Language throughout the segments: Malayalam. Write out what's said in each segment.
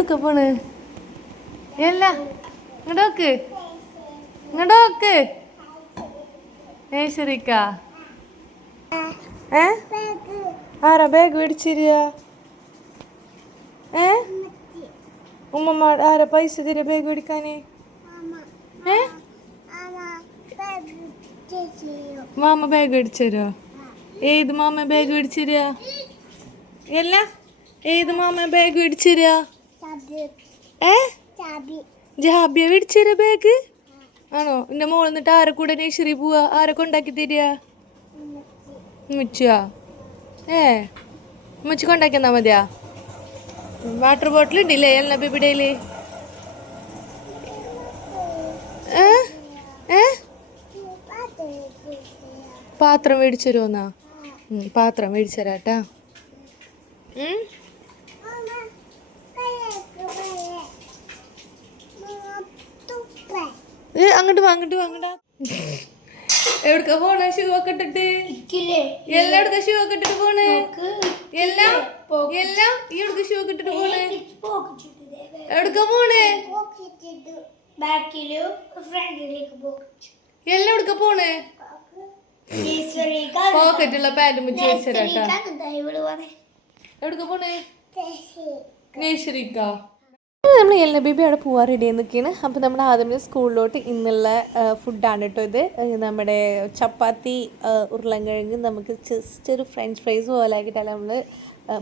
എവിടുക്ക പോണ്? എല്ല ഇങ്ങോട്ട് നോക്ക്. ഇങ്ങോട്ട് നോക്ക്. ഏ? ആരാ ബാഗ് മേടിച്ചിരിയ ഏ? ഉമ്മമ്മ ആരാ പൈസ തരാ ബാഗ് മേടിക്കാന്? ഏ? മാമ ബാഗ് മേടിച്ചരോ? ഏത് മാമ ബാഗ് മേടിച്ചു എല്ലാ ഏത് മാമ ബാഗ് മേടിച്ചു തരാ ഏ? ജാബിയ മേടിച്ചു തരാ ബാഗ്? ആണോ? എന്റെ മോൾ എന്നിട്ട് ആരെ കൂടെ നേഴ്സറി പോവാ? ആരെ കൊണ്ടാക്കി തരിക? മുച്ചാ ഏ? മുച്ച കൊണ്ടാക്കി തന്നാ മതിയാ? വാട്ടർ ബോട്ടിൽ ഉണ്ടല്ലേ എല്ലാ ഏ? പാത്രം മേടിച്ചു തരുമോന്നാ പാത്രം മേടിച്ചു തരാട്ടാ ഉം? ഏ, അങ്ങോട്ട് അങ്ങോട്ട് വാ അങ്ങോട്ടാ എവിടക്ക പോണേ ഷൂ ഒക്കെ ഇട്ടിട്ട്? എല്ലാം എവിടക്ക ഷൂ ഒക്കെ ഇട്ടിട്ട് പോണേ? എല്ലാം? എല്ലാം? ഈ എവിടക്ക ഷൂ ഒക്കെ ഇട്ടിട്ട് പോണേ? എവിടക്ക പോണേ? എല്ലാം എവിടക്ക പോണേ? പോക്കറ്റുള്ള പാന്റും വെച്ച് വെച്ചരാട്ടാ എവിടക്ക പോണേ? നേഴ്സറിക്കാ. നമ്മൾ എൽ ബേബി അവിടെ പോവാൻ റെഡി നിൽക്കുകയാണ്. അപ്പോൾ നമ്മൾ ആദ്യമേ സ്കൂളിലോട്ട് ഇന്നുള്ള ഫുഡാണ് കേട്ടോ ഇത്. നമ്മുടെ ചപ്പാത്തി ഉരുളൻകിഴങ്ങ് നമുക്ക് ജസ്റ്റ് ഒരു ഫ്രഞ്ച് ഫ്രൈസ് പോലെ ആക്കിയിട്ടല്ല നമ്മൾ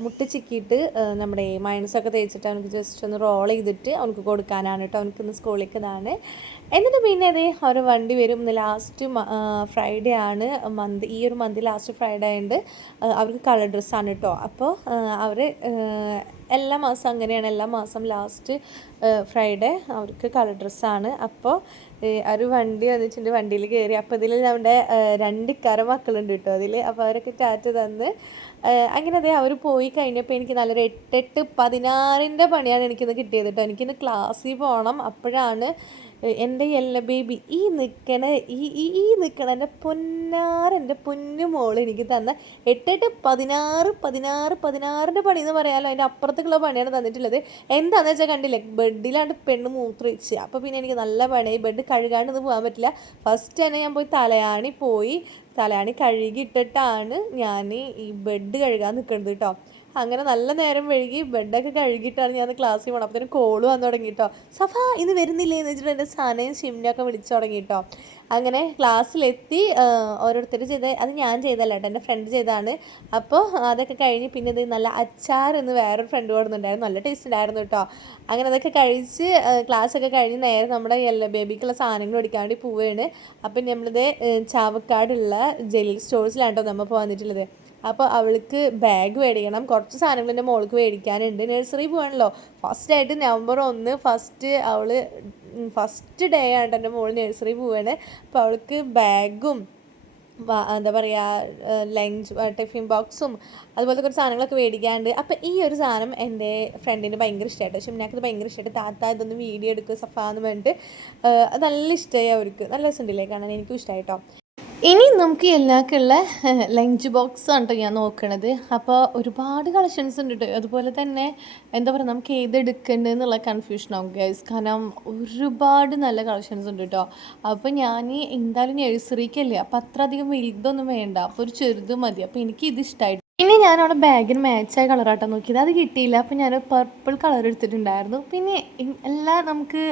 മുട്ട ചിക്കിയിട്ട് നമ്മുടെ മൈനസൊക്കെ തേച്ചിട്ട് അവനക്ക് ജസ്റ്റ് ഒന്ന് റോൾ ചെയ്തിട്ട് അവനക്ക് കൊടുക്കാനാണ് കേട്ടോ. അവനക്ക് ഇന്ന് എന്നിട്ട് പിന്നെ അതേ ഒരു വണ്ടി വരും. ഇന്ന് ലാസ്റ്റ് ഫ്രൈഡേ ആണ്. മന്ത് ഈ ഒരു മന്ത് ലാസ്റ്റ് ഫ്രൈഡേ ആയതുകൊണ്ട് അവർക്ക് കളർ ഡ്രസ്സാണ് കേട്ടോ. അപ്പോൾ അവർ എല്ലാ മാസം അങ്ങനെയാണ്. എല്ലാ മാസം ലാസ്റ്റ് ഫ്രൈഡേ അവർക്ക് കളർ ഡ്രസ്സാണ് അപ്പോൾ ഒരു വണ്ടി വന്നിട്ടുണ്ട്. വണ്ടിയിൽ കയറി അപ്പോൾ ഇതിൽ നമ്മുടെ രണ്ട് കര മക്കളുണ്ട് കേട്ടോ അതിൽ അപ്പോൾ അവരൊക്കെ ടാറ്റ തന്ന് അങ്ങനെ അതെ അവർ പോയി കഴിഞ്ഞപ്പോൾ എനിക്ക് നല്ലൊരു എട്ടെട്ട് പതിനാറിന്റെ പണിയാണ് എനിക്കിന്ന് കിട്ടിയത് കേട്ടോ. എനിക്കിന്ന് ക്ലാസ്സിൽ പോകണം അപ്പോഴാണ് എന്റെ എല്ല ബേബി ഈ നിൽക്കണ ഈ ഈ ഈ നിൽക്കണ എന്റെ പൊന്നാറ് എന്റെ പൊന്നു മോൾ എനിക്ക് തന്ന എട്ടെട്ട് പതിനാറ് പതിനാറ് പതിനാറിന്റെ പണി എന്ന് പറയാമല്ലോ അതിന്റെ അപ്പുറത്തേക്കുള്ള പണിയാണ് തന്നിട്ടുള്ളത്. എന്താണെന്ന് വെച്ചാൽ കണ്ടില്ലേ ബെഡിലാണ്ട് പെണ്ണ് മൂത്രയിച്ച് അപ്പോൾ പിന്നെ എനിക്ക് നല്ല പണിയായി ബെഡ് കഴുകാണ്ടൊന്നും പോകാൻ പറ്റില്ല. ഫസ്റ്റ് തന്നെ ഞാൻ പോയി തലയാണി പോയി. തലയാണി കഴുകിയിട്ടിട്ടാണ് ഞാൻ ഈ ബെഡ് കഴുകാൻ നിൽക്കുന്നത് കേട്ടോ അങ്ങനെ നല്ല നേരം വഴുകി ബെഡൊക്കെ കഴുകിയിട്ടാണ് ഞാൻ ക്ലാസ്സിൽ പോകണം അപ്പോൾ കോൾ വന്നു തുടങ്ങി കേട്ടോ സഫ ഇന്ന് വരുന്നില്ലേ എന്ന് വെച്ചിട്ട് എന്റെ സനയും ഷിംനൊക്കെ വിളിച്ചു തുടങ്ങി കേട്ടോ അങ്ങനെ ക്ലാസ്സിലെത്തി ഓരോരുത്തർ ചെയ്ത അത് ഞാൻ ചെയ്തല്ല കേട്ടോ എന്റെ ഫ്രണ്ട് ചെയ്താണ് അപ്പോൾ അതൊക്കെ കഴിഞ്ഞ് പിന്നെ ഇത് നല്ല അച്ചാർ എന്ന് വേറൊരു ഫ്രണ്ട് കൊടുക്കുന്നുണ്ടായിരുന്നു നല്ല ടേസ്റ്റ് ഉണ്ടായിരുന്നു കേട്ടോ. അങ്ങനെ അതൊക്കെ കഴിച്ച് ക്ലാസ്സൊക്കെ കഴിഞ്ഞ് നേരെ നമ്മുടെ എല്ലാ ബേബിക്കുള്ള സാധനങ്ങൾ പഠിക്കാൻ വേണ്ടി പോവുകയാണ് അപ്പം നമ്മളിത് ചാവക്കാടുള്ള ജലീൽ സ്റ്റോഴ്സിലാണ് കേട്ടോ നമ്മൾ പോകാൻ വന്നിട്ടുള്ളത് അപ്പോൾ അവൾക്ക് ബാഗ് മേടിക്കണം കുറച്ച് സാധനങ്ങൾ എന്റെ മോൾക്ക് മേടിക്കാനുണ്ട് നഴ്സറി പോകണല്ലോ ഫസ്റ്റ് ആയിട്ട് നവംബർ ഒന്ന് ഫസ്റ്റ് അവൾ ഫസ്റ്റ് ഡേ ആണ് എന്റെ മോൾ നഴ്സറി പോവാണ്. അപ്പോൾ അവൾക്ക് ബാഗും എന്താ പറയുക ലഞ്ച് ടിഫിൻ ബോക്സും അതുപോലത്തെ കുറച്ച് സാധനങ്ങളൊക്കെ മേടിക്കാണ്ട് അപ്പോൾ ഈ ഒരു സാധനം എന്റെ ഫ്രണ്ടിന് ഭയങ്കര ഇഷ്ടമായിട്ട് എനിക്ക് ഭയങ്കര ഇഷ്ടമായിട്ട് താത്ത ഇതൊന്ന് വീഡിയോ എടുക്കുക സഫ എന്ന് പറഞ്ഞിട്ട് അത് നല്ല ഇഷ്ടമായി അവർക്ക്. നല്ല രസമുണ്ടല്ലേ കാണാൻ. എനിക്കും ഇഷ്ടമായിട്ടോ ഇനി നമുക്ക് എല്ലാവർക്കുള്ള ലഞ്ച് ബോക്സ് ആണ് കേട്ടോ ഞാൻ നോക്കണത്. അപ്പോൾ ഒരുപാട് കളക്ഷൻസ് ഉണ്ട് കേട്ടോ അതുപോലെ തന്നെ എന്താ പറയുക നമുക്ക് ഏത് എടുക്കേണ്ടത് എന്നുള്ള കൺഫ്യൂഷൻ ആവും ഗൈസ് കാരണം ഒരുപാട് നല്ല കളക്ഷൻസ് ഉണ്ട് കേട്ടോ അപ്പോൾ ഞാൻ എന്തായാലും നഴ്സറിക്കല്ലേ അപ്പോൾ അത്ര അധികം വലുതൊന്നും വേണ്ട. അപ്പോൾ ഒരു ചെറുത് മതി. അപ്പോൾ എനിക്ക് ഇത് ഇഷ്ടമായിട്ട് ഇനി ഞാൻ അവിടെ ബാഗിന് മാച്ചായ കളറാട്ടോ നോക്കിയത്. അത് കിട്ടിയില്ല. അപ്പോൾ ഞാൻ പർപ്പിൾ കളർ എടുത്തിട്ടുണ്ടായിരുന്നു. പിന്നെ എല്ലാ നമുക്ക്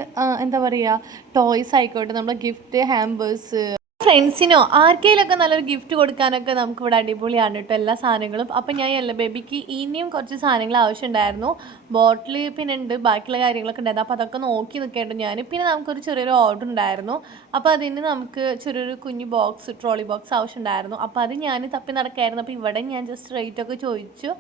എന്താ പറയുക ടോയ്സ് ആയിക്കോട്ടെ. നമ്മുടെ ഗിഫ്റ്റ് ഹാമ്പേഴ്സ് ഫ്രണ്ട്സിനോ ആർക്കെങ്കിലൊക്കെ നല്ലൊരു ഗിഫ്റ്റ് കൊടുക്കാനൊക്കെ നമുക്ക് ഇവിടെ അടിപൊളിയാണ് കേട്ടോ എല്ലാ സാധനങ്ങളും. അപ്പം ഞാൻ എല്ലാ ബേബിക്ക് ഇനിയും കുറച്ച് സാധനങ്ങൾ ആവശ്യമുണ്ടായിരുന്നു. ബോട്ടിൽ പിന്നെ ഉണ്ട് ബാക്കിയുള്ള കാര്യങ്ങളൊക്കെ ഉണ്ടായിരുന്നു. അപ്പോൾ അതൊക്കെ നോക്കി നിൽക്കേണ്ടത് ഞാൻ പിന്നെ നമുക്കൊരു ചെറിയൊരു ഓർഡർ ഉണ്ടായിരുന്നു. അപ്പോൾ അതിന് നമുക്ക് ചെറിയൊരു കുഞ്ഞു ബോക്സ് ട്രോളി ബോക്സ് ആവശ്യമുണ്ടായിരുന്നു. അപ്പോൾ അത് ഞാൻ തപ്പി നടക്കായിരുന്നു. അപ്പോൾ ഇവിടെ ഞാൻ ജസ്റ്റ് റേറ്റൊക്കെ ചോദിച്ചു.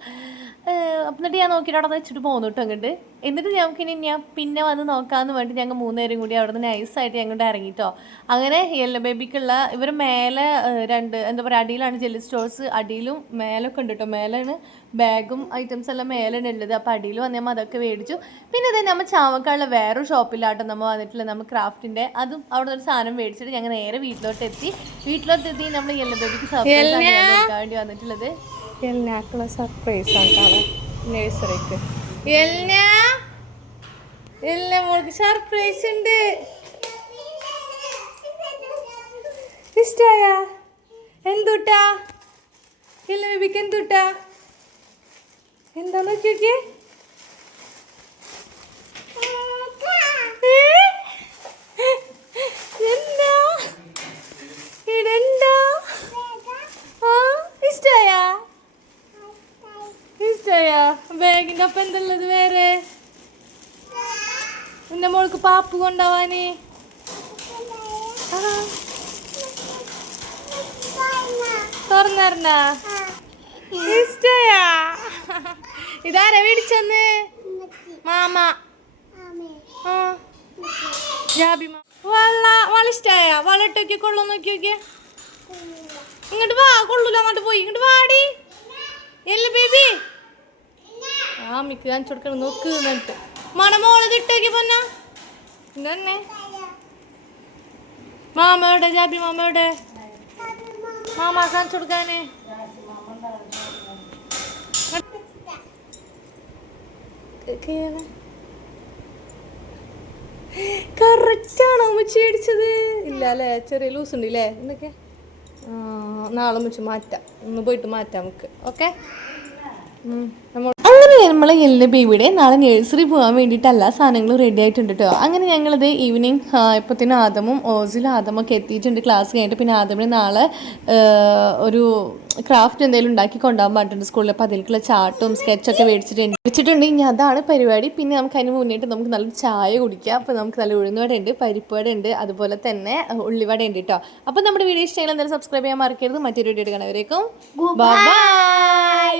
എന്നിട്ട് ഞാൻ നോക്കിയിട്ട് അവിടെ വെച്ചിട്ട് പോന്നു കേട്ടോ അങ്ങോട്ട് എന്നിട്ട് ഞങ്ങൾക്ക് ഇനി ഞാൻ പിന്നെ വന്ന് നോക്കാമെന്ന് വേണ്ടി ഞങ്ങൾ മൂന്നുപേരും കൂടി അവിടെ നിന്ന് നൈസായിട്ട് ഞങ്ങളുടെ ഇറങ്ങിട്ടോ. അങ്ങനെ യെല്ലോ ബേബിക്കുള്ള ഇവർ മേലെ രണ്ട് എന്താ പറയുക അടിയിലാണ് ജെല്ലി സ്റ്റോഴ്സ് അടിയിലും മേലൊക്കെ ഉണ്ട് കേട്ടോ മേലാണ് ബാഗും ഐറ്റംസ് എല്ലാം മേലാണ് ഉള്ളത്. അപ്പോൾ അടിയിൽ വന്ന് നമ്മൾ അതൊക്കെ മേടിച്ചു. പിന്നെ അതേ നമ്മൾ ചാവക്കാടുള്ള വേറൊരു ഷോപ്പിലാട്ടോ നമ്മൾ വന്നിട്ടില്ല നമ്മൾ ക്രാഫ്റ്റിന്റെ അതും അവിടെ ഒരു സാധനം മേടിച്ചിട്ട് ഞങ്ങൾ നേരെ വീട്ടിലോട്ട് എത്തി വീട്ടിലോട്ട് എത്തി നമ്മൾ യെല്ലോ ബേബിക്ക് സർപ്രൈസ് വേണ്ടി വന്നിട്ടുള്ളത്. സർപ്രൈസ് ആണ് കാണാൻ നഴ്സറിക്ക് എല്ലാ ഇല്ല മോൾക്ക് സർപ്രൈസ് ഉണ്ട്. ഇഷ്ടായ? എന്തുട്ടാ? ഇല്ല ബേബിക്ക് എന്തുട്ടാ? എന്താ നോക്കി നോക്കിയേ ഏ? എന്താ ഇടണ്ട ആ ഇഷ്ടായ ഇഷ്ടായ ബാഗിന്റെ ഒപ്പം എന്തുള്ളത് വേറെ എന്റെ മോൾക്ക് പാപ്പ് കൊണ്ടാവാനേ തുറന്നറിഞ്ഞ? ഇഷ്ടയാ. ഇതാരാ മേടിച്ചെന്ന് മാമ. ആ. ജാബി മാ. വള വള ഇഷ്ടായ. വള ഇട്ടോക്കി കൊള്ളു നോക്കി നോക്കിയേ ഇങ്ങോട്ട് വാ കൊള്ളൂല അങ്ങോട്ട് പോയി. ഇങ്ങോട്ട് വാടി. എല്ല ബേബി. ആ മിക്ക് കാണിച്ചു കൊടുക്കണം. നോക്ക് എന്നിട്ട്. മണമോളത് ഇട്ടേക്ക് പൊന്ന. ഇതന്നെ. മാമയുടെ ജാബി മാമയുടെ. മാമ കാണിച്ചു കൊടുക്കാന്. കറക്റ്റാണോ അമ്മച്ചി അടിച്ചത് ഇല്ല അല്ലേ ചെറിയ ലൂസ് ഉണ്ട് ഇല്ലേ എന്തൊക്കെ നാളെ ഉമ്മച്ചി മാറ്റാം. ഒന്ന് പോയിട്ട് മാറ്റാം നമുക്ക്. ഓക്കെ? അങ്ങനെ നമ്മൾ എല്ലിന്റെ ബേബിയുടെ നാളെ നേഴ്സറി പോകാൻ വേണ്ടിയിട്ടല്ല എല്ലാ സാധനങ്ങളും റെഡി ആയിട്ടുണ്ട് കേട്ടോ അങ്ങനെ ഞങ്ങളിത് ഈവനിങ് ഇപ്പത്തിന് ആദമും ഓസിലും ആദമൊക്കെ എത്തിയിട്ടുണ്ട് ക്ലാസ് കഴിഞ്ഞിട്ട്. പിന്നെ ആദമിന് നാളെ ഒരു ക്രാഫ്റ്റ് എന്തെങ്കിലും ഉണ്ടാക്കി കൊണ്ടുപോകാൻ പറഞ്ഞിട്ടുണ്ട് സ്കൂളിൽ അപ്പോൾ അതിലേക്കുള്ള ചാട്ടും സ്കെച്ചൊക്കെ മേടിച്ചിട്ടുണ്ട് വെച്ചിട്ടുണ്ട്. ഇനി അതാണ് പരിപാടി. പിന്നെ നമുക്ക് അതിന് മുന്നേറ്റ് നമുക്ക് നല്ല ചായ കുടിക്കാം. അപ്പോൾ നമുക്ക് നല്ല ഉഴുന്നുവട ഉണ്ട് പരിപ്പുവട ഉണ്ട് അതുപോലെ തന്നെ ഉള്ളിവട ഉണ്ട് കേട്ടോ അപ്പോൾ നമ്മുടെ വീഡിയോ ഇഷ്ടമെങ്കിൽ എന്തായാലും സബ്സ്ക്രൈബ് ചെയ്യാൻ മറക്കരുത്. മറ്റൊരു വീഡിയോ കാണുന്നവരേക്കും ബൈ